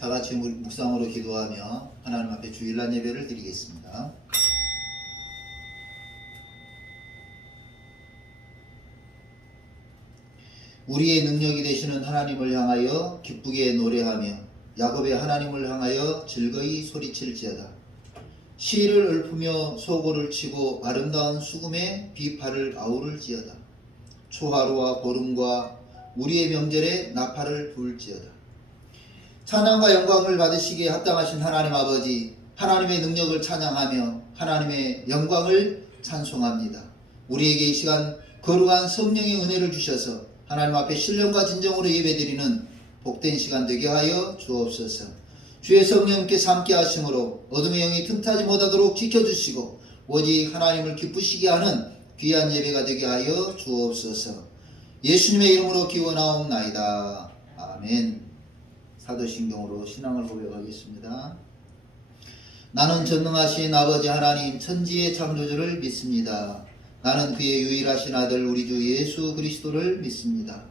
다 같이 묵상으로 기도하며 하나님 앞에 주일날 예배를 드리겠습니다. 우리의 능력이 되시는 하나님을 향하여 기쁘게 노래하며 야곱의 하나님을 향하여 즐거이 소리칠지어다. 시를 읊으며 소고를 치고 아름다운 수금에 비파를 아우를지어다. 초하루와 보름과 우리의 명절에 나팔을 불지어다. 찬양과 영광을 받으시기에 합당하신 하나님 아버지, 하나님의 능력을 찬양하며 하나님의 영광을 찬송합니다. 우리에게 이 시간 거룩한 성령의 은혜를 주셔서 하나님 앞에 신령과 진정으로 예배드리는 복된 시간 되게 하여 주옵소서. 주의 성령께서 함께 하심으로 어둠의 영이 틈타지 못하도록 지켜주시고 오직 하나님을 기쁘시게 하는 귀한 예배가 되게 하여 주옵소서. 예수님의 이름으로 기원하옵나이다. 아멘. 사도신경으로 신앙을 고백하겠습니다. 나는 전능하신 아버지 하나님 천지의 창조주를 믿습니다. 나는 그의 유일하신 아들 우리 주 예수 그리스도를 믿습니다.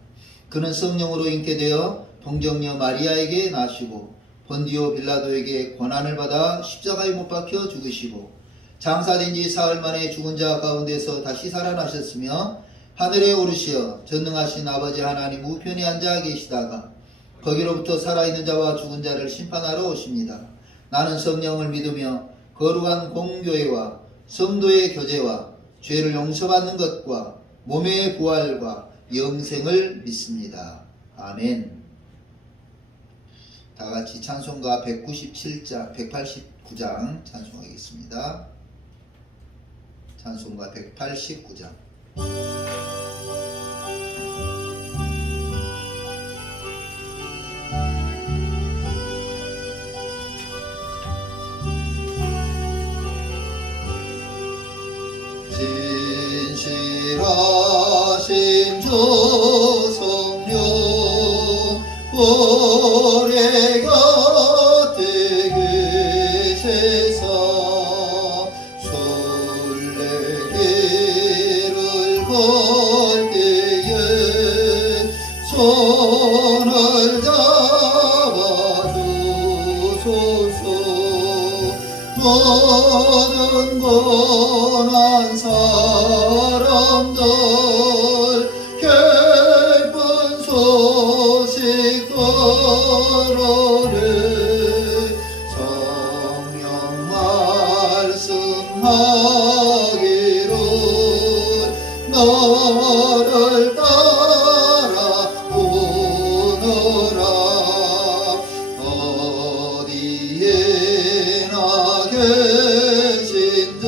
그는 성령으로 잉태되어 동정녀 마리아에게 나시고 본디오 빌라도에게 고난을 받아 십자가에 못 박혀 죽으시고 장사된 지 사흘 만에 죽은 자 가운데서 다시 살아나셨으며 하늘에 오르시어 전능하신 아버지 하나님 우편에 앉아 계시다가 거기로부터 살아있는 자와 죽은 자를 심판하러 오십니다. 나는 성령을 믿으며 거룩한 공교회와 성도의 교제와 죄를 용서받는 것과 몸의 부활과 영생을 믿습니다. 아멘. 다 같이 찬송가 197장, 189장 찬송하겠습니다. 찬송가 189장. 진실하신 주 성령 우리 곁에 계셔서 순례길을 걸 때에 손을 잡아주소서. 모든 고난 사람들 기쁜 소식 들으리. 성령 말씀하기를 너를 따라오너라. 어디에나 계신 주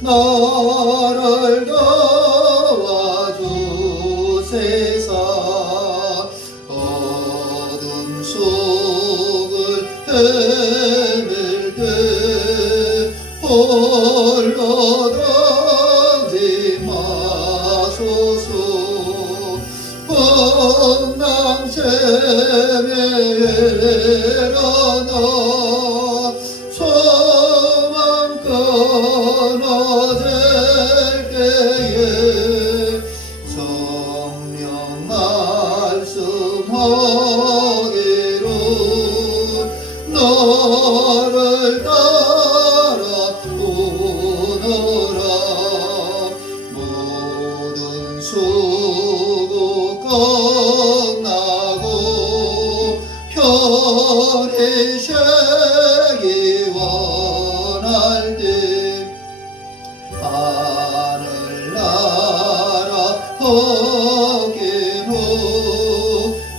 너를 도와주세사. 어둠 속을 헤맬 때 홀로 가지 마소서. 험난세매라나 소망 끊어질 때에 성령 말씀하기를 너를 따라오너라. 모든 수고 끝나고 편히 쉬기 원할 때 하늘나라 거기로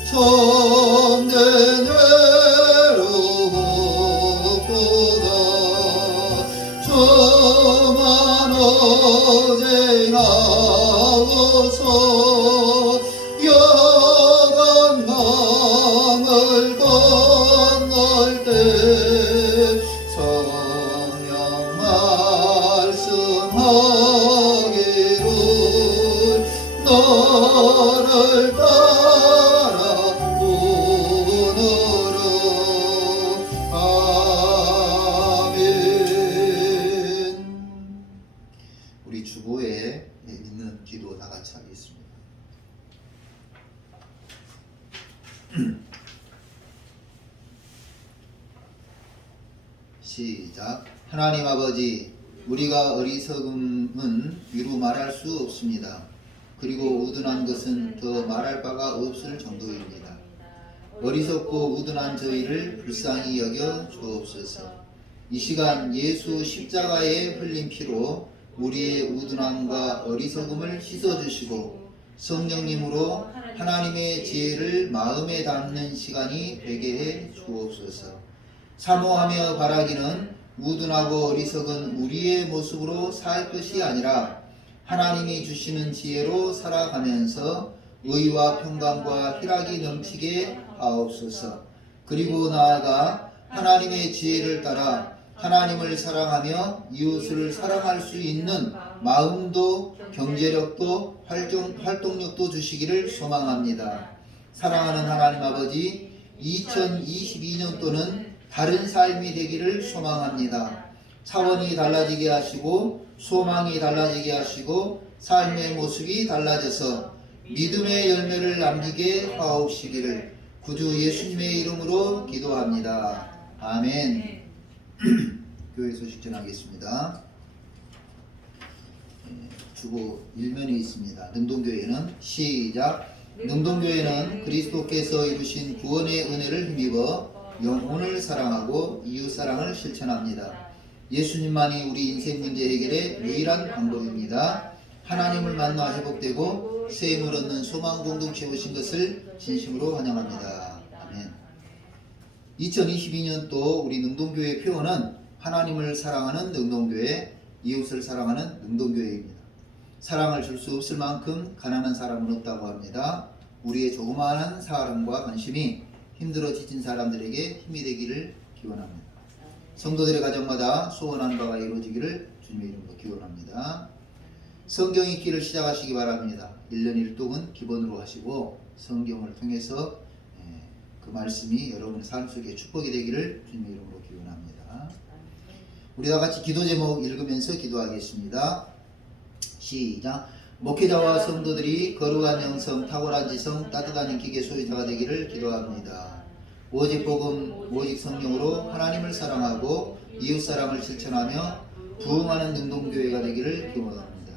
참된 외로움보다 저만 어제하고서 여간 강을 건널 때 성령 말씀하기를 너를 따라오너라. 아멘. 우리 주보에 있는 기도 다 같이 하겠습니다. 시작. 하나님 아버지, 우리가 어리석음은 이루 말할 수 없습니다. 그리고 우둔한 것은 더 말할 바가 없을 정도입니다. 어리석고 우둔한 저희를 불쌍히 여겨 주옵소서. 이 시간 예수 십자가에 흘린 피로 우리의 우둔함과 어리석음을 씻어주시고 성령님으로 하나님의 지혜를 마음에 담는 시간이 되게 해 주옵소서. 사모하며 바라기는 우둔하고 어리석은 우리의 모습으로 살 것이 아니라 하나님이 주시는 지혜로 살아가면서 의와 평강과 희락이 넘치게 하옵소서. 그리고 나아가 하나님의 지혜를 따라 하나님을 사랑하며 이웃을 사랑할 수 있는 마음도 경제력도 활동력도 주시기를 소망합니다. 사랑하는 하나님 아버지, 2022년도는 다른 삶이 되기를 소망합니다. 차원이 달라지게 하시고 소망이 달라지게 하시고 삶의 모습이 달라져서 믿음의 열매를 남기게 하옵시기를 구주 예수님의 이름으로 기도합니다. 아멘. 교회 소식 전하겠습니다. 주보 1면에 있습니다. 능동교회는 시작. 능동교회는 그리스도께서 이루신 구원의 은혜를 힘입어 영혼을 사랑하고 이웃사랑을 실천합니다. 예수님만이 우리 인생 문제 해결의 유일한 방법입니다. 하나님을 만나 회복되고 세임을 얻는 소망 공동체 오신 것을 진심으로 환영합니다. 아멘. 2022년도 우리 능동교회 표어는 하나님을 사랑하는 능동교회, 이웃을 사랑하는 능동교회입니다. 사랑을 줄 수 없을 만큼 가난한 사람은 없다고 합니다. 우리의 조그마한 사랑과 관심이 힘들어 지친 사람들에게 힘이 되기를 기원합니다. 성도들의 가정마다 소원하는 바가 이루어지기를 주님의 이름으로 기원합니다. 성경 읽기를 시작하시기 바랍니다. 1년 1독은 기본으로 하시고 성경을 통해서 그 말씀이 여러분의 삶 속에 축복이 되기를 주님의 이름으로 기원합니다. 우리 다 같이 기도 제목 읽으면서 기도하겠습니다. 시작. 목회자와 성도들이 거룩한 영성, 탁월한 지성, 따뜻한 인격의 소유자가 되기를 기도합니다. 오직 복음, 오직 성령으로 하나님을 사랑하고 이웃사랑을 실천하며 부흥하는 능동교회가 되기를 기원합니다.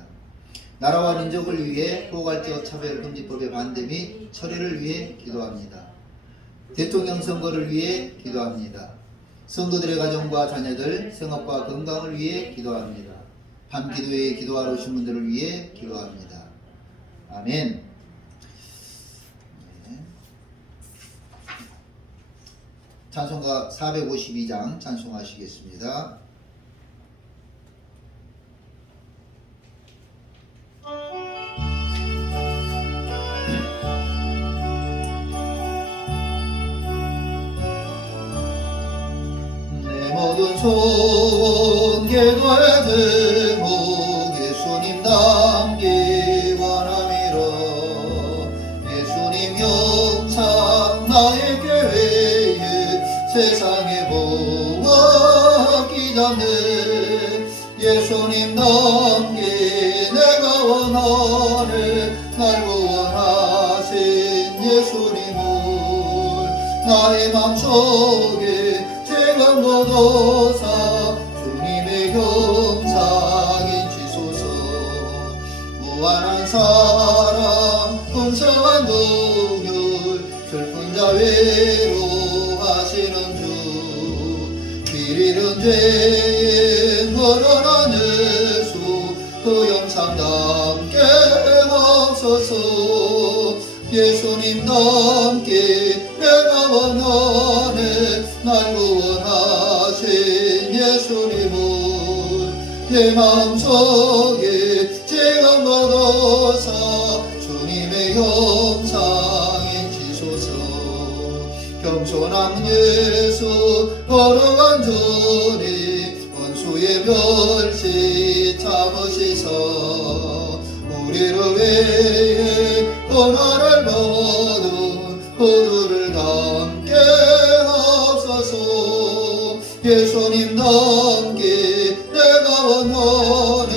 나라와 민족을 위해 포괄적 차별금지법의 반대 및 처리를 위해 기도합니다. 대통령 선거를 위해 기도합니다. 성도들의 가정과 자녀들, 생업과 건강을 위해 기도합니다. 밤기도회에 기도하러 오신 분들을 위해 기도합니다. 아멘. 네. 찬송가 452장 찬송하시겠습니다. 내 모든 소원 기도의 제목 예수님 닮기 원함이라. 예수님 영창 나의 교회에 세상에 보아 기자네. 예수님 닮기 내가 원하네. 날 구원하신 예수님을 나의 맘속에 제가 묻어사 주님의 형상인 지소서. 무한한 사랑 근사한 긍휼 슬픈 자 외로하시는 주. 길 잃은 죄에 늘어난 예수 그 영상 담게 하소서. 예수님 담게 내가 원하네. 날 구원하신 예수님을 내 마음속에 제가 묻어사 주님의 형상인 지소서. 겸손한 예수 걸어간 전에 원수의 멸시 참으시사. 우리를 위해 고난을 받은 그들을 담게 하소서. 예수님 담게 내가 원하네.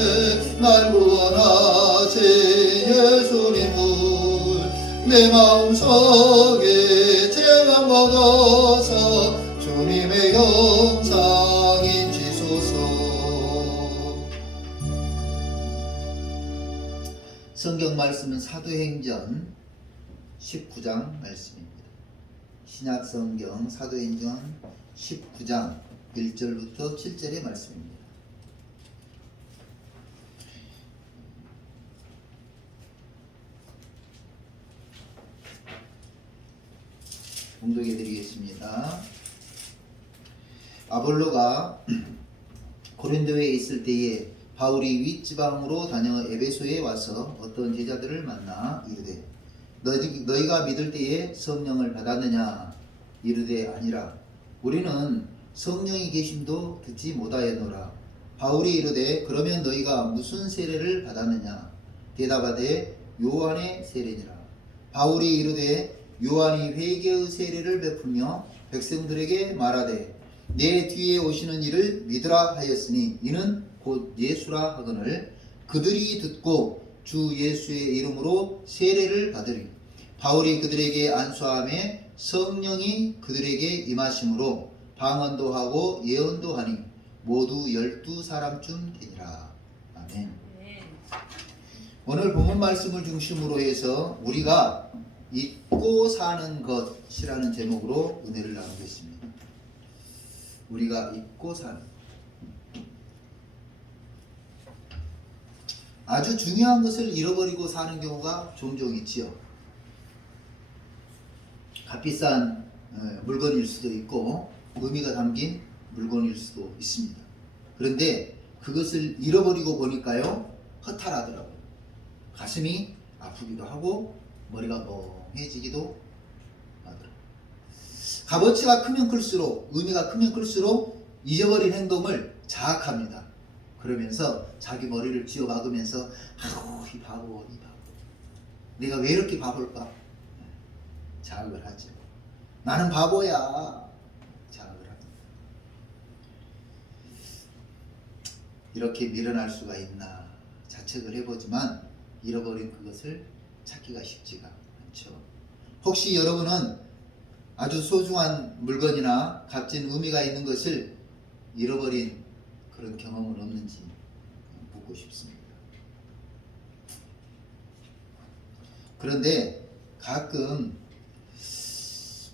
날 구원하신 예수님을 내 마음속에 제가 묻어서 주님의 형상인 말씀은 사도행전 19장 말씀입니다. 신약성경 사도행전 19장 1절부터 7절의 말씀입니다. 봉독해 드리겠습니다. 아볼로가 고린도에 있을 때에 바울이 윗지방으로 다녀 에베소에 와서 어떤 제자들을 만나 이르되 너희가 믿을 때에 성령을 받았느냐? 이르되 아니라 우리는 성령이 계심도 듣지 못하였노라. 바울이 이르되 그러면 너희가 무슨 세례를 받았느냐? 대답하되 요한의 세례니라. 바울이 이르되 요한이 회개의 세례를 베풀며 백성들에게 말하되 내 뒤에 오시는 이를 믿으라 하였으니 이는 곧 예수라 하거늘 그들이 듣고 주 예수의 이름으로 세례를 받으리. 바울이 그들에게 안수함에 성령이 그들에게 임하심으로 방언도 하고 예언도 하니 모두 12사람쯤 되니라. 아멘. 오늘 본문 말씀을 중심으로 해서 우리가 잊고 사는 것이라는 제목으로 은혜를 나누겠습니다. 우리가 잊고 사는 것. 아주 중요한 것을 잃어버리고 사는 경우가 종종 있지요. 값비싼 물건일 수도 있고 의미가 담긴 물건일 수도 있습니다. 그런데 그것을 잃어버리고 보니까요, 허탈하더라고요. 가슴이 아프기도 하고 머리가 멍해지기도 하더라고요. 값어치가 크면 클수록, 의미가 크면 클수록 잊어버린 행동을 자학합니다. 그러면서 자기 머리를 쥐어박으면서 아우 이 바보 내가 왜 이렇게 바볼까 자학을 하죠. 나는 바보야 자학을 합니다. 이렇게 밀어날 수가 있나 자책을 해보지만 잃어버린 그것을 찾기가 쉽지가 않죠. 혹시 여러분은 아주 소중한 물건이나 값진 의미가 있는 것을 잃어버린 그런 경험은 없는지 묻고 싶습니다. 그런데 가끔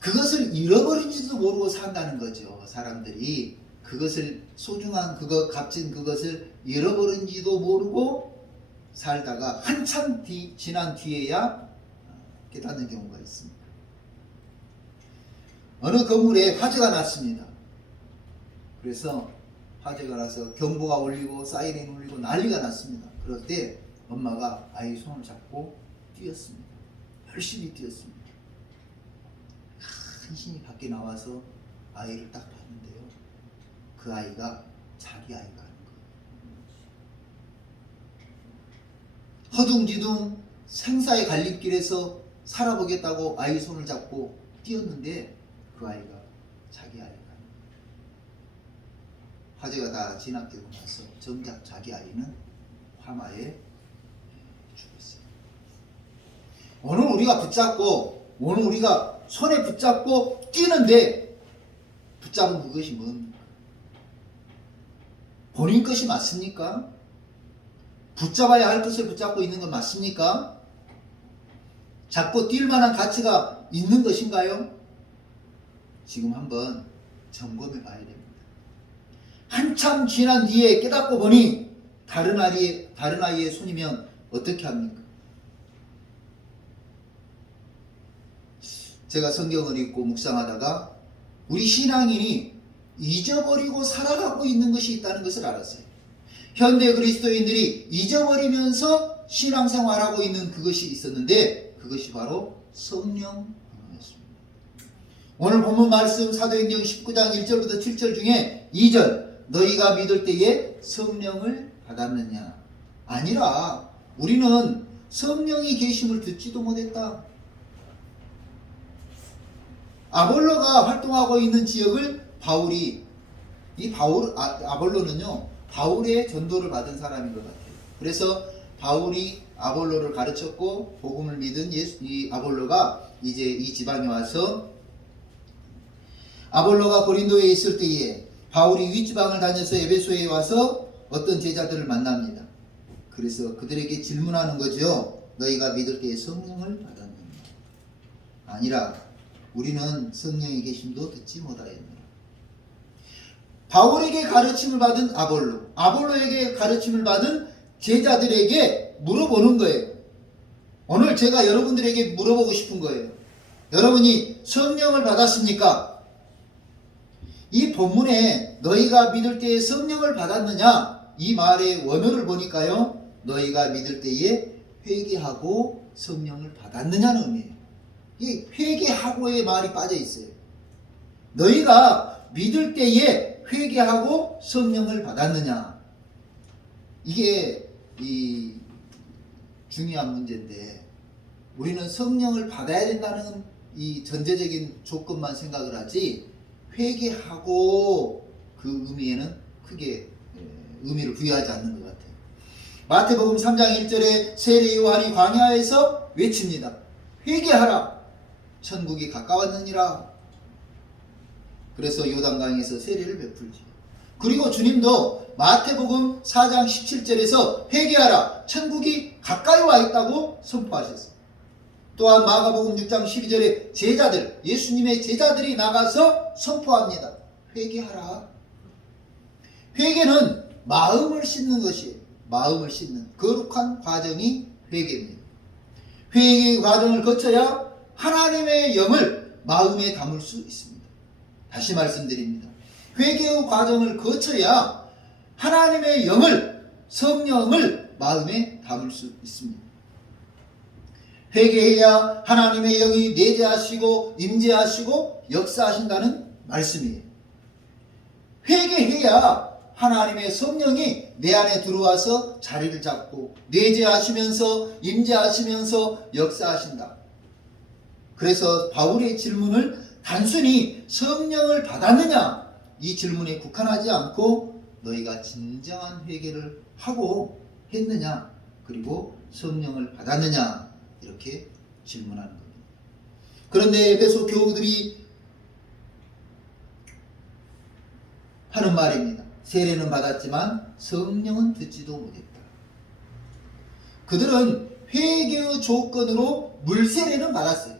그것을 잃어버린지도 모르고 산다는 거죠. 사람들이 그것을 소중한 그것 값진 그것을 잃어버린지도 모르고 살다가 한참 지난 뒤에야 깨닫는 경우가 있습니다. 어느 건물에 화재가 났습니다. 그래서 화재가 나서 경보가 울리고 사이렌 울리고 난리가 났습니다. 그럴 때 엄마가 아이 손을 잡고 뛰었습니다. 열심히 뛰었습니다. 간신히 밖에 나와서 아이를 딱 봤는데요. 그 아이가 자기 아이가 아닌 거예요. 허둥지둥 생사의 갈림길에서 살아보겠다고 아이 손을 잡고 뛰었는데 그 아이가 자기 아이가 아닌 거예요. 화재가 다 진압되고 나서 정작 자기 아이는 화마에 죽었어요. 오늘 우리가 손에 붙잡고 뛰는데 붙잡은 그것이 뭡니까? 본인 것이 맞습니까? 붙잡아야 할 것을 붙잡고 있는 건 맞습니까? 잡고 뛸 만한 가치가 있는 것인가요? 지금 한번 점검해 봐야 됩니다. 한참 지난 뒤에 깨닫고 보니 다른 아이의 손이면 어떻게 합니까? 제가 성경을 읽고 묵상하다가 우리 신앙인이 잊어버리고 살아가고 있는 것이 있다는 것을 알았어요. 현대 그리스도인들이 잊어버리면서 신앙생활하고 있는 그것이 있었는데 그것이 바로 성령이었습니다. 오늘 본문 말씀 사도행전 19장 1절부터 7절 중에 2절 너희가 믿을 때에 성령을 받았느냐? 아니라 우리는 성령이 계심을 듣지도 못했다. 아볼로가 활동하고 있는 지역을 아볼로는요 바울의 전도를 받은 사람인 것 같아요. 그래서 바울이 아볼로를 가르쳤고 복음을 믿은 이 아볼로가 이제 이 지방에 와서 아볼로가 고린도에 있을 때에 바울이 윗지방을 다녀서 에베소에 와서 어떤 제자들을 만납니다. 그래서 그들에게 질문하는 거죠. 너희가 믿을 때에 성령을 받았느냐. 아니라 우리는 성령의 계심도 듣지 못하였느라. 바울에게 가르침을 받은 아볼로, 아볼로에게 가르침을 받은 제자들에게 물어보는 거예요. 오늘 제가 여러분들에게 물어보고 싶은 거예요. 여러분이 성령을 받았습니까? 이 본문에 너희가 믿을 때에 성령을 받았느냐, 이 말의 원어를 보니까요, 너희가 믿을 때에 회개하고 성령을 받았느냐는 의미예요. 이 회개하고의 말이 빠져 있어요. 너희가 믿을 때에 회개하고 성령을 받았느냐, 이게 이 중요한 문제인데, 우리는 성령을 받아야 된다는 이 전제적인 조건만 생각을 하지 회개하고 그 의미에는 크게 의미를 부여하지 않는 것 같아요. 마태복음 3장 1절에 세례 요한이 광야에서 외칩니다. 회개하라, 천국이 가까웠느니라. 그래서 요단강에서 세례를 베풀지. 그리고 주님도 마태복음 4장 17절에서 회개하라, 천국이 가까이 와 있다고 선포하셨어요. 또한 마가복음 6장 12절에 제자들, 예수님의 제자들이 나가서 선포합니다. 회개하라. 회개는 마음을 씻는 것이에요. 마음을 씻는 거룩한 과정이 회개입니다. 회개의 과정을 거쳐야 하나님의 영을 마음에 담을 수 있습니다. 다시 말씀드립니다. 회개의 과정을 거쳐야 하나님의 영을, 성령을 마음에 담을 수 있습니다. 회개해야 하나님의 영이 내재하시고 임재하시고 역사하신다는 말씀이에요. 회개해야 하나님의 성령이 내 안에 들어와서 자리를 잡고 내재하시면서 임재하시면서 역사하신다. 그래서 바울의 질문을 단순히 성령을 받았느냐, 이 질문에 국한하지 않고 너희가 진정한 회개를 하고 했느냐, 그리고 성령을 받았느냐, 이렇게 질문하는 겁니다. 그런데 에베소 교우들이 하는 말입니다. 세례는 받았지만 성령은 듣지도 못했다. 그들은 회개의 조건으로 물세례는 받았어요.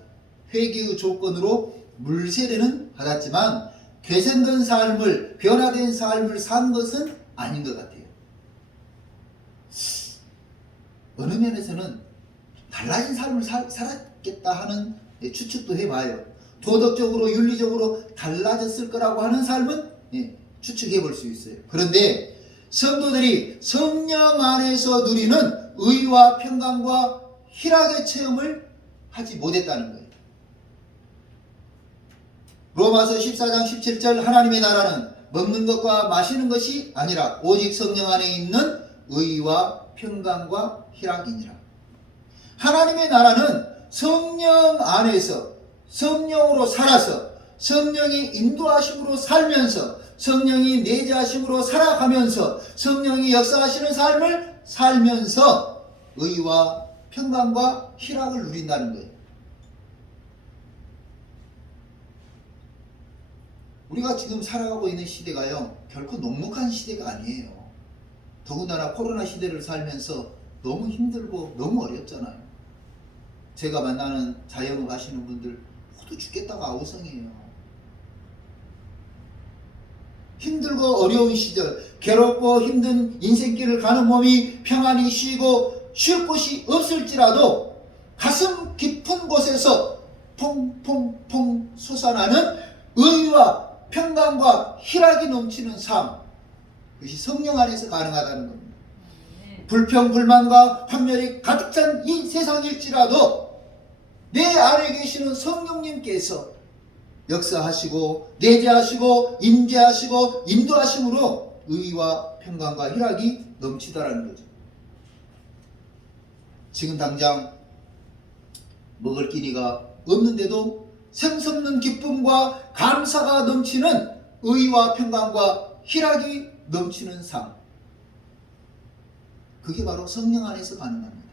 회개의 조건으로 물세례는 받았지만 개선된 삶을, 변화된 삶을 산 것은 아닌 것 같아요. 어느 면에서는 달라진 삶을 살았겠다 하는 추측도 해봐요. 도덕적으로, 윤리적으로 달라졌을 거라고 하는 삶은 추측해 볼 수 있어요. 그런데 성도들이 성령 안에서 누리는 의와 평강과 희락의 체험을 하지 못했다는 거예요. 로마서 14장 17절, 하나님의 나라는 먹는 것과 마시는 것이 아니라 오직 성령 안에 있는 의와 평강과 희락이니라. 하나님의 나라는 성령 안에서 성령으로 살아서 성령이 인도하심으로 살면서 성령이 내재하심으로 살아가면서 성령이 역사하시는 삶을 살면서 의와 평강과 희락을 누린다는 거예요. 우리가 지금 살아가고 있는 시대가요, 결코 녹록한 시대가 아니에요. 더군다나 코로나 시대를 살면서 너무 힘들고 너무 어렵잖아요. 제가 만나는 자영업 하시는 분들 모두 죽겠다고 아우성이에요. 힘들고 어려운 시절, 괴롭고 힘든 인생길을 가는 몸이 평안히 쉬고 쉴 곳이 없을지라도 가슴 깊은 곳에서 퐁퐁퐁 솟아나는 의와 평강과 희락이 넘치는 삶, 그것이 성령 안에서 가능하다는 겁니다. 불평, 불만과 판멸이 가득 찬 이 세상일지라도 내 안에 계시는 성령님께서 역사하시고 내재하시고 임재하시고 인도하심으로 의와 평강과 희락이 넘치다라는 거죠. 지금 당장 먹을 끼니가 없는데도 샘솟는 기쁨과 감사가 넘치는 의와 평강과 희락이 넘치는 삶, 그게 바로 성령 안에서 가능합니다.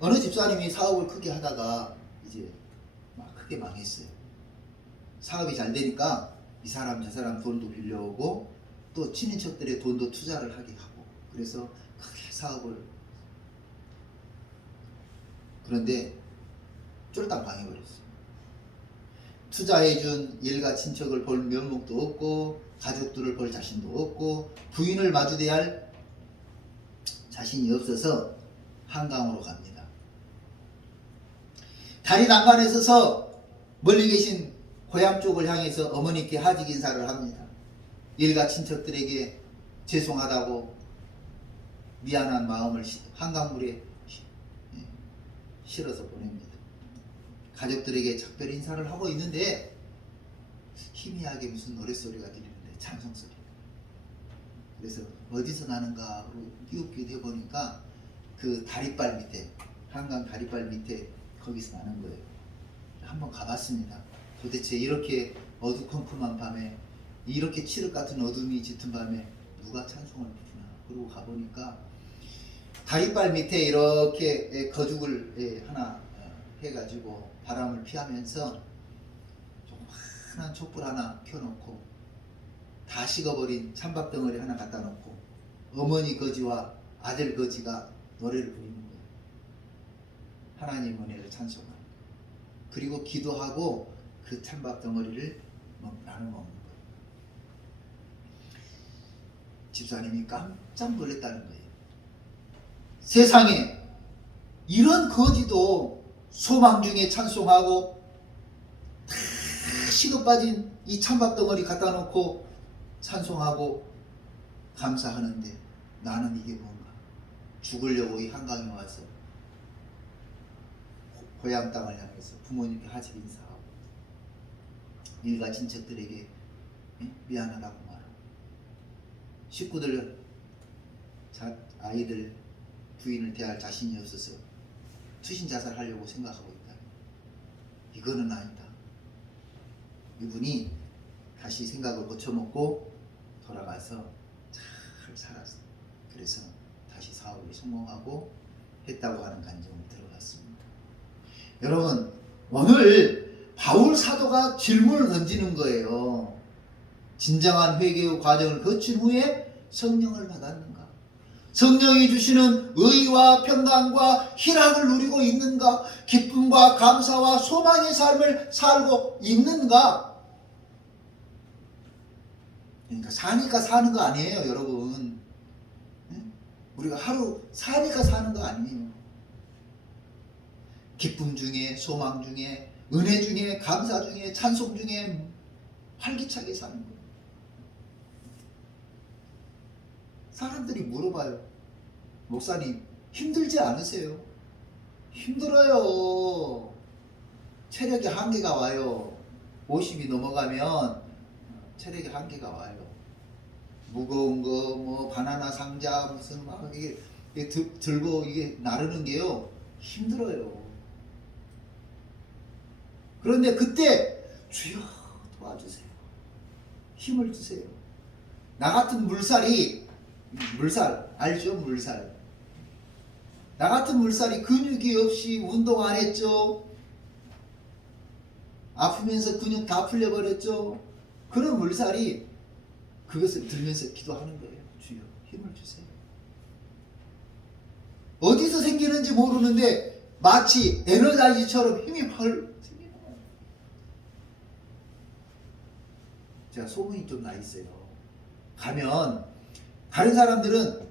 어느 집사님이 사업을 크게 하다가 이제 막 크게 망했어요. 사업이 잘 되니까 이 사람 저 사람 돈도 빌려오고 또 친인척들의 돈도 투자를 하게 하고, 그래서 크게 사업을 그런데 쫄딱 망해버렸어요. 투자해준 일가 친척을 볼 면목도 없고 가족들을 볼 자신도 없고 부인을 마주대야 할 자신이 없어서 한강으로 갑니다. 다리 난간에 서서 멀리 계신 고향 쪽을 향해서 어머니께 하직 인사를 합니다. 일가 친척들에게 죄송하다고 미안한 마음을 한강물에 실어서 보냅니다. 가족들에게 작별 인사를 하고 있는데 희미하게 무슨 노랫소리가 들리는데 찬송소리. 그래서 어디서 나는가 하고 띄웁게 돼보니까 그 다리발 밑에, 한강 다리발 밑에 거기서 나는 거예요. 한번 가봤습니다. 도대체 이렇게 어두컴컴한 밤에, 이렇게 칠흑 같은 어둠이 짙은 밤에 누가 찬송을 부르나. 그러고 가보니까 다리발 밑에 이렇게 거죽을 하나 해가지고 바람을 피하면서 조그만한 촛불 하나 켜놓고 다 식어버린 찬밥 덩어리 하나 갖다 놓고 어머니 거지와 아들 거지가 노래를 부르는 거예요. 하나님 은혜를 찬송하는 거예요. 그리고 기도하고 그 찬밥 덩어리를 나눠 먹는 거예요. 집사님이 깜짝 놀랐다는 거예요. 세상에 이런 거지도 소망 중에 찬송하고 다 식어 빠진 이 찬밥 덩어리 갖다 놓고 찬송하고 감사하는데 나는 이게 뭔가. 죽으려고 이 한강에 와서 고향 땅을 향해서 부모님께 하직 인사하고 일가 친척들에게 미안하다고 말하고 식구들 아이들 부인을 대할 자신이 없어서 투신 자살하려고 생각하고 있다. 이거는 아니다. 이분이 다시 생각을 고쳐먹고 돌아가서 잘 살았어. 그래서 다시 사업에 성공하고 했다고 하는 간증을 들어봤습니다. 여러분, 오늘 바울 사도가 질문을 던지는 거예요. 진정한 회개의 과정을 거친 후에 성령을 받았는가? 성령이 주시는 의와 평강과 희락을 누리고 있는가? 기쁨과 감사와 소망의 삶을 살고 있는가? 그러니까 사니까 사는 거 아니에요, 여러분. 우리가 하루 사니까 사는 거 아니에요. 기쁨 중에, 소망 중에, 은혜 중에, 감사 중에, 찬송 중에 활기차게 사는 거예요. 사람들이 물어봐요. 목사님, 힘들지 않으세요? 힘들어요. 체력의 한계가 와요. 50이 넘어가면 체력의 한계가 와요. 무거운 거, 뭐 바나나 상자 무슨 막 이게 들고 이게 나르는 게요 힘들어요. 그런데 그때 주여 도와주세요. 힘을 주세요. 나 같은 물살 알죠? 물살. 나 같은 물살이 근육이 없이 운동 안 했죠. 아프면서 근육 다 풀려버렸죠. 그런 물살이 그것을 들으면서 기도하는 거예요. 주여 힘을 주세요. 어디서 생기는지 모르는데 마치 에너자이저처럼 힘이 확 생기는 거예요. 제가 소문이 좀 나 있어요. 가면 다른 사람들은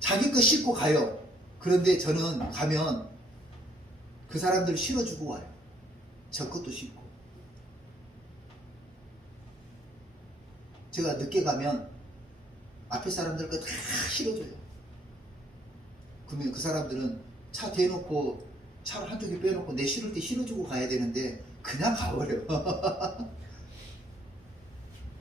자기 거 싣고 가요. 그런데 저는 가면 그 사람들을 실어주고 와요. 저 것도 싣고. 제가 늦게 가면 앞에 사람들 거 다 실어줘요. 그러면 그 사람들은 차 대놓고 차를 한쪽에 빼놓고 내 실을 때 실어주고 가야 되는데 그냥 가버려.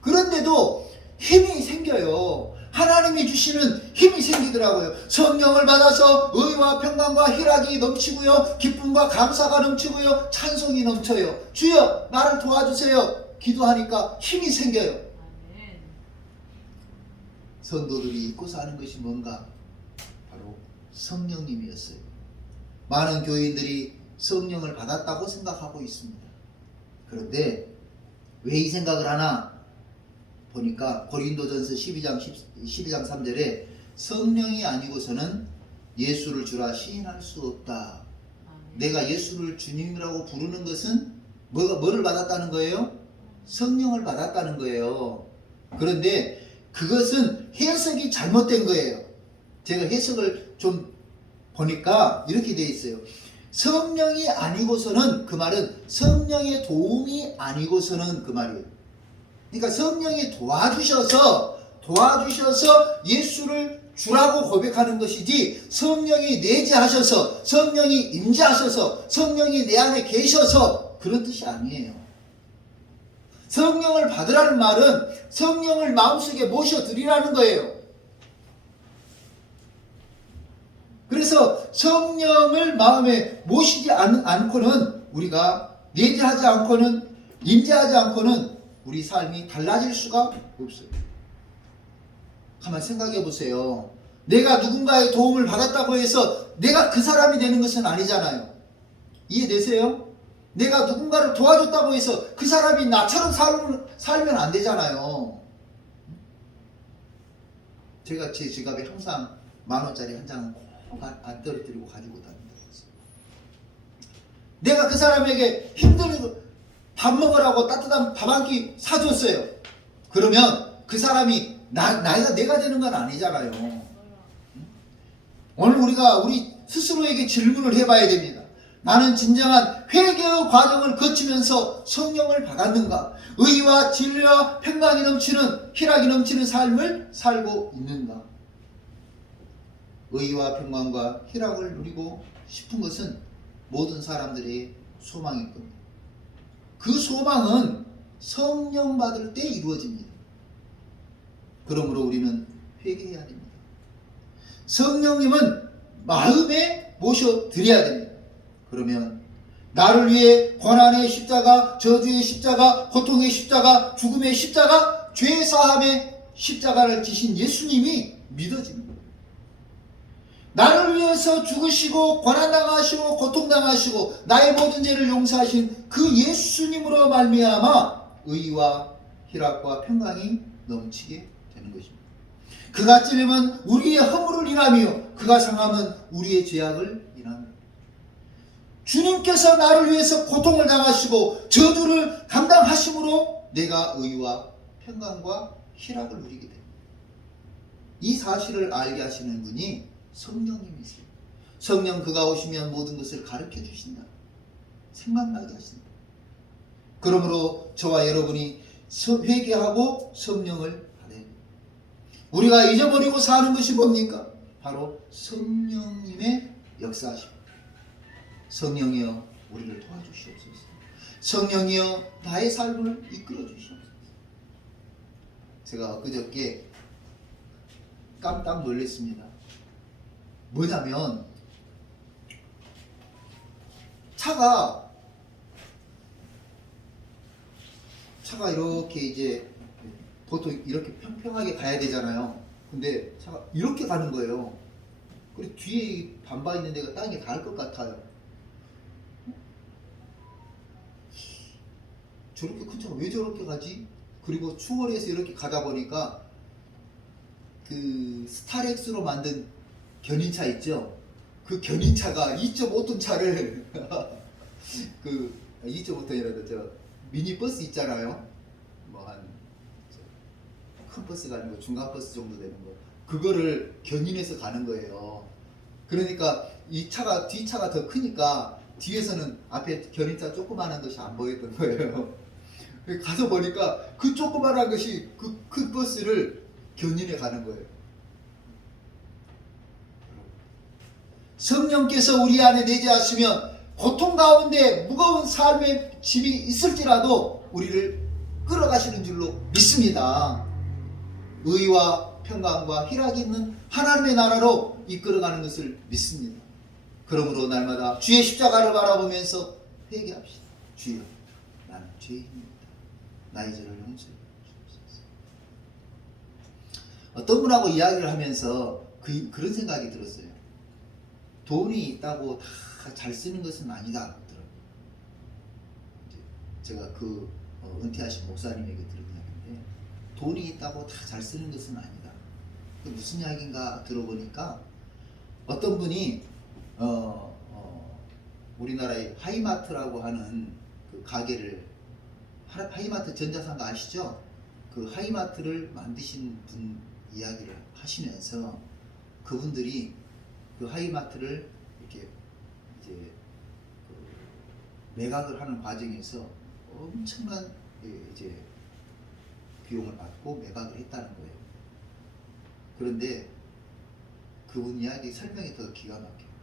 그런데도 힘이 생겨요. 하나님이 주시는 힘이 생기더라고요. 성령을 받아서 의와 평강과 희락이 넘치고요. 기쁨과 감사가 넘치고요. 찬송이 넘쳐요. 주여 나를 도와주세요. 기도하니까 힘이 생겨요. 성도들이 잊고 사는 것이 뭔가? 바로 성령님이었어요. 많은 교인들이 성령을 받았다고 생각하고 있습니다. 그런데 왜 이 생각을 하나? 보니까 고린도전서 12장 3절에 성령이 아니고서는 예수를 주라 시인할 수 없다. 내가 예수를 주님이라고 부르는 것은 뭐를 받았다는 거예요? 성령을 받았다는 거예요. 그런데 그것은 해석이 잘못된 거예요. 제가 해석을 좀 보니까 이렇게 되어 있어요. 성령이 아니고서는, 그 말은 성령의 도움이 아니고서는 그 말이에요. 그러니까 성령이 도와주셔서 예수를 주라고 고백하는 것이지, 성령이 내재하셔서, 성령이 임재하셔서, 성령이 내 안에 계셔서 그런 뜻이 아니에요. 성령을 받으라는 말은 성령을 마음속에 모셔드리라는 거예요. 그래서 성령을 마음에 모시지 않고는, 우리가 내재하지 않고는, 임재하지 않고는 우리 삶이 달라질 수가 없어요. 가만 생각해 보세요. 내가 누군가의 도움을 받았다고 해서 내가 그 사람이 되는 것은 아니잖아요. 이해되세요? 내가 누군가를 도와줬다고 해서 그 사람이 나처럼 살면 안 되잖아요. 제가 제 지갑에 항상 10,000원짜리 한 장은 꼭 안 떨어뜨리고 가지고 다닙니다. 내가 그 사람에게 힘들고 밥 먹으라고 따뜻한 밥 한 끼 사줬어요. 그러면 그 사람이 내가 되는 건 아니잖아요. 오늘 우리가 우리 스스로에게 질문을 해봐야 됩니다. 나는 진정한 회개의 과정을 거치면서 성령을 받았는가? 의와 진리와 평강이 넘치는, 희락이 넘치는 삶을 살고 있는가? 의와 평강과 희락을 누리고 싶은 것은 모든 사람들의 소망일 겁니다. 그 소망은 성령 받을 때 이루어집니다. 그러므로 우리는 회개해야 됩니다. 성령님은 마음에 모셔드려야 됩니다. 그러면 나를 위해 고난의 십자가, 저주의 십자가, 고통의 십자가, 죽음의 십자가, 죄 사함의 십자가를 지신 예수님이 믿어집니다. 나를 위해서 죽으시고 고난당하시고 고통당하시고 나의 모든 죄를 용서하신 그 예수님으로 말미암아 의와 희락과 평강이 넘치게 되는 것입니다. 그가 찔림은 우리의 허물을 인하며 그가 상함은 우리의 죄악을 인합니다. 주님께서 나를 위해서 고통을 당하시고 저주를 감당하심으로 내가 의와 평강과 희락을 누리게 됩니다. 이 사실을 알게 하시는 분이 성령님이세요. 성령 그가 오시면 모든 것을 가르쳐 주신다. 생각나게 하신다. 그러므로 저와 여러분이 회개하고 성령을 받아야 됩니다. 우리가 잊어버리고 사는 것이 뭡니까? 바로 성령님의 역사하십니다. 성령이여 우리를 도와주시옵소서. 성령이여 나의 삶을 이끌어 주시옵소서. 제가 엊그저께 깜짝 놀랐습니다. 뭐냐면 차가 이렇게 이제 보통 이렇게 평평하게 가야 되잖아요. 근데 차가 이렇게 가는 거예요. 그리고 뒤에 반바 있는 데가 땅에 닿을 것 같아요. 저렇게 큰 차가 왜 저렇게 가지? 그리고 추월해서 이렇게 가다 보니까 그 스타렉스로 만든 견인차 있죠? 그 견인차가 2.5톤 차를 그 2.5톤이라도 저 미니버스 있잖아요. 뭐 한 큰 버스가 아니고 중간 버스 정도 되는 거. 그거를 견인해서 가는 거예요. 그러니까 이 차가 뒷차가 더 크니까 뒤에서는 앞에 견인차 조그마한 것이 안 보였던 거예요. 가서 보니까 그 조그마한 것이 그 큰 버스를 견인해 가는 거예요. 성령께서 우리 안에 내재하시면 고통 가운데 무거운 삶의 짐이 있을지라도 우리를 끌어가시는 줄로 믿습니다. 의와 평강과 희락이 있는 하나님의 나라로 이끌어가는 것을 믿습니다. 그러므로 날마다 주의 십자가를 바라보면서 회개합시다. 주여, 나는 죄인입니다. 나의 죄를 용서해 주옵소서. 어떤 분하고 이야기를 하면서 그런 생각이 들었어요. 돈이 있다고 다 잘 쓰는 것은 아니다. 제가 그 은퇴하신 목사님에게 들은 이야기인데, 돈이 있다고 다 잘 쓰는 것은 아니다. 무슨 이야기인가 들어보니까 어떤 분이 우리나라의 하이마트라고 하는 그 가게를, 하이마트 전자상가 아시죠? 그 하이마트를 만드신 분 이야기를 하시면서 그분들이 그 하이마트를 이렇게 이제 그 매각을 하는 과정에서 엄청난 이제 비용을 받고 매각을 했다는 거예요. 그런데 그분 이야기 설명이 더 기가 막혀요.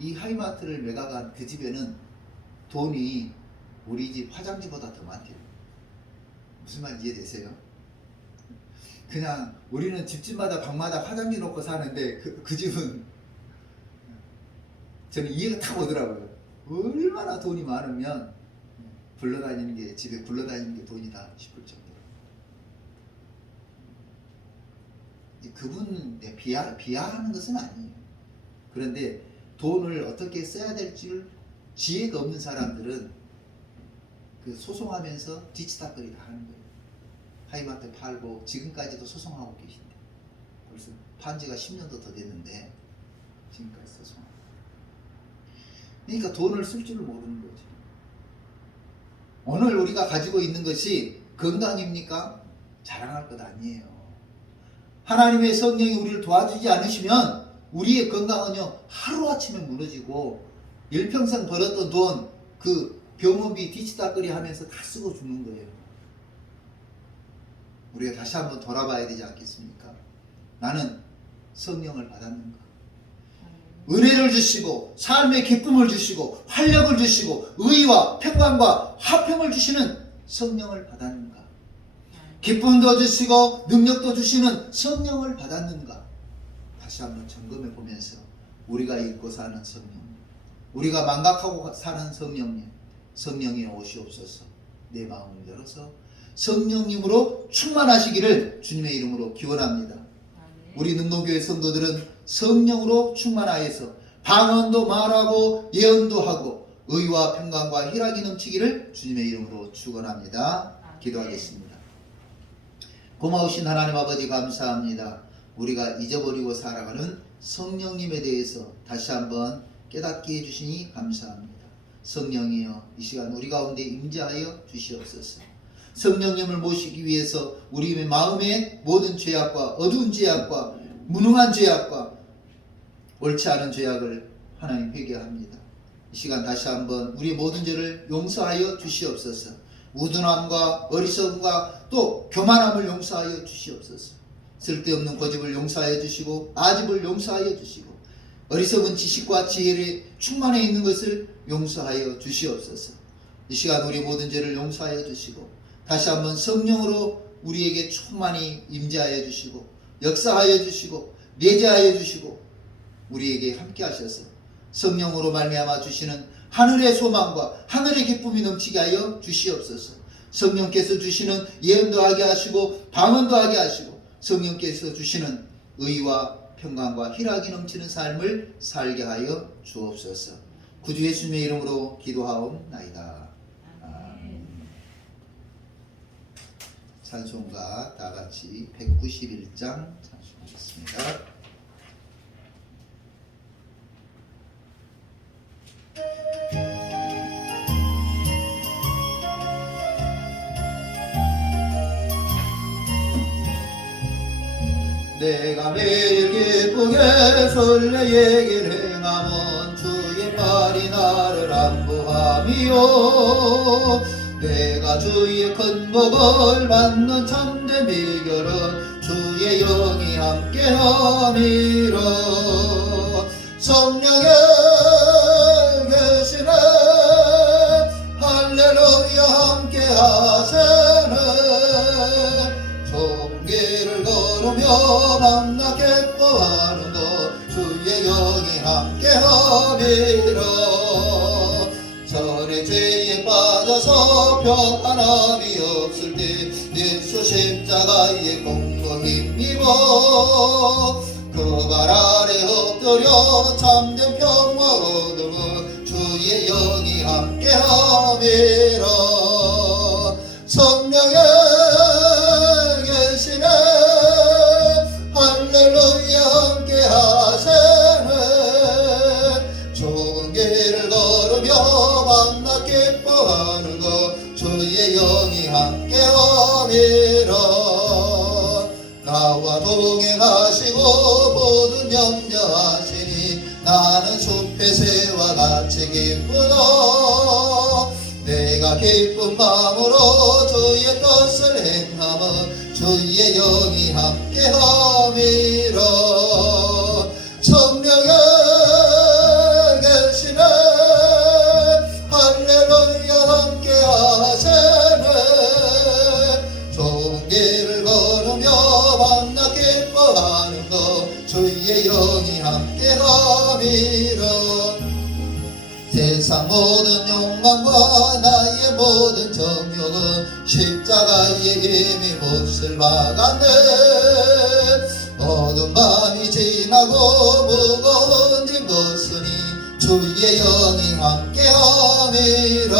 이 하이마트를 매각한 그 집에는 돈이 우리 집 화장지보다 더 많대요. 무슨 말인지 이해되세요? 그냥 우리는 집집마다 방마다 화장지 놓고 사는데 그 집은 저는 이해가 탁 오더라고요. 얼마나 돈이 많으면 굴러다니는 게, 집에 굴러다니는 게 돈이다 싶을 정도로. 그분 비하하는 것은 아니에요. 그런데 돈을 어떻게 써야 될지 지혜가 없는 사람들은 그 소송하면서 뒤치다거리 다 하는 거예요. 하이마트 팔고 지금까지도 소송하고 계신데, 벌써 판 지가 10년도 더 됐는데 지금까지 소송하고. 그러니까 돈을 쓸 줄 모르는 거죠. 오늘 우리가 가지고 있는 것이 건강입니까? 자랑할 것 아니에요. 하나님의 성령이 우리를 도와주지 않으시면 우리의 건강은요 하루아침에 무너지고 일평생 벌었던 돈, 그 병원비 뒤치다거리 하면서 다 쓰고 죽는 거예요. 우리가 다시 한번 돌아봐야 되지 않겠습니까? 나는 성령을 받았는가? 은혜를 주시고 삶의 기쁨을 주시고 활력을 주시고 의와 평강과 화평을 주시는 성령을 받았는가? 기쁨도 주시고 능력도 주시는 성령을 받았는가? 다시 한번 점검해 보면서 우리가 잊고 사는 성령, 우리가 망각하고 사는 성령님, 성령이 오시옵소서. 내 마음을 열어서 성령님으로 충만하시기를 주님의 이름으로 기원합니다. 우리 능동교회 성도들은 성령으로 충만하여서 방언도 말하고 예언도 하고 의와 평강과 희락이 넘치기를 주님의 이름으로 축원합니다. 기도하겠습니다. 고마우신 하나님 아버지 감사합니다. 우리가 잊어버리고 살아가는 성령님에 대해서 다시 한번 깨닫게 해주시니 감사합니다. 성령이여, 이 시간 우리 가운데 임재하여 주시옵소서. 성령님을 모시기 위해서 우리의 마음의 모든 죄악과 어두운 죄악과 무능한 죄악과 옳지 않은 죄악을 하나님 회개합니다. 이 시간 다시 한번 우리의 모든 죄를 용서하여 주시옵소서. 우둔함과 어리석음과 또 교만함을 용서하여 주시옵소서. 쓸데없는 고집을 용서하여 주시고 아집을 용서하여 주시고 어리석은 지식과 지혜를 충만해 있는 것을 용서하여 주시옵소서. 이 시간 우리 모든 죄를 용서하여 주시고 다시 한번 성령으로 우리에게 충만히 임재하여 주시고 역사하여 주시고 내재하여 주시고 우리에게 함께 하셔서 성령으로 말미암아 주시는 하늘의 소망과 하늘의 기쁨이 넘치게 하여 주시옵소서. 성령께서 주시는 예언도 하게 하시고 방언도 하게 하시고 성령께서 주시는 의와 평강과 희락이 넘치는 삶을 살게 하여 주옵소서. 구주 예수님의 이름으로 기도하옵나이다. 아멘. 찬송가 다같이 191장 찬송하겠습니다. 내가 매일 기쁘게 설레에게 행함은 주의 말이 나를 안보함이요. 내가 주의 큰 복을 받는 참된 비결은 주의 영이 함께함이라. 성령의 계시네 할렐루야 함께하시네. 좁은 길을 걸으며 만나 기뻐하는 것 주의 영이 함께함이라. 전에 죄에 빠져서 평안함이 없을 때 예수 십자가의 공로 힘입어 그 발 아래 엎드려 참된 평화 얻음은 주의 영이 함께함이라. 성령의 계시네 할렐루야 함께하시네. 좋은 길을 걸으며 함께하미라. 나와 동행하시고 모든 염려하시니 나는 숲의 새와 같이 기쁘다. 내가 기쁜 마음으로 주의 뜻을 행함은 주의 영이 함께함이라. 성령의 계시네 할렐루야 함께하시네. 좋은 길을 걸으며 만나 기뻐하는 것 주의 영이 함께함이라. 세상 모든 욕망과 나의 모든 정욕은 십자가의 힘이 못을 박았네. 어두운 밤이 지나고 무거운 짐 벗으니 주의 영이 함께함이라.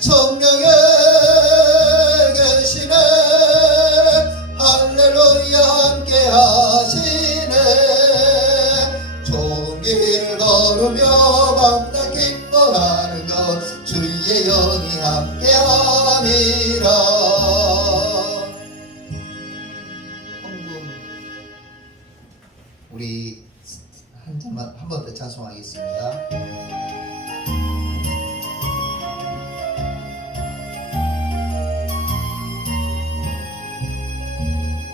성령의 계시네 할렐루야 함께하시네. 좋은 길을 걸으며 만나 기뻐하는 것 주의 영이 함께함이라. 헌금 우리 한 잔만 한 번 더 찬송하겠습니다.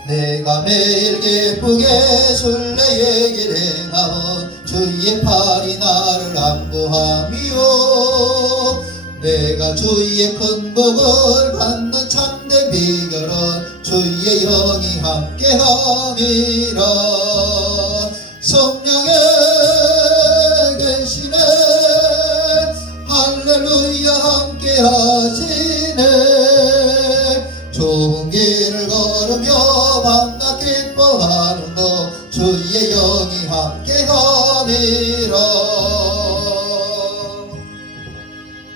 내가 매일 기쁘게 순례의 길 행하면 주의 팔이 나를 안보함이요. 내가 주의 큰 복을 받는 참된 비결은 주의 영이 함께함이라. 성령의 계시네 할렐루야 함께하시네. 좋은 길을 걸으며 만나 기뻐하는 것 주의 영이 함께함이라.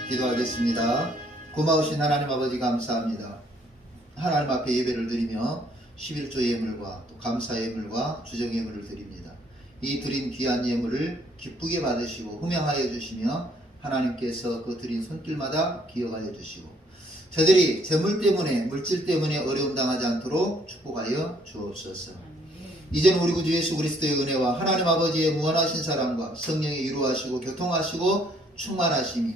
기도하겠습니다. 고마우신 하나님 아버지 감사합니다. 하나님 앞에 예배를 드리며 11조 예물과 또 감사 예물과 주정 예물을 드립니다. 이 드린 귀한 예물을 기쁘게 받으시고 후명하여 주시며 하나님께서 그 드린 손길마다 기억하여 주시고 저들이 재물 때문에 물질 때문에 어려움 당하지 않도록 축복하여 주옵소서. 이제는 우리 구주 예수 그리스도의 은혜와 하나님 아버지의 무한하신 사랑과 성령의 위로하시고 교통하시고 충만하심이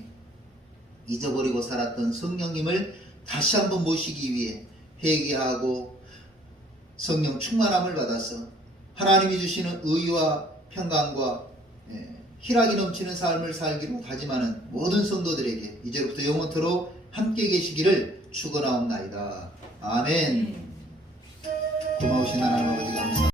잊어버리고 살았던 성령님을 다시 한번 모시기 위해 회개하고 성령 충만함을 받아서 하나님이 주시는 의와 평강과 희락이 넘치는 삶을 살기로 다짐하는 모든 성도들에게 이제부터 영원토록 함께 계시기를 축원하옵나이다. 아멘. 고마우신 하나님 아버지 감사합니다.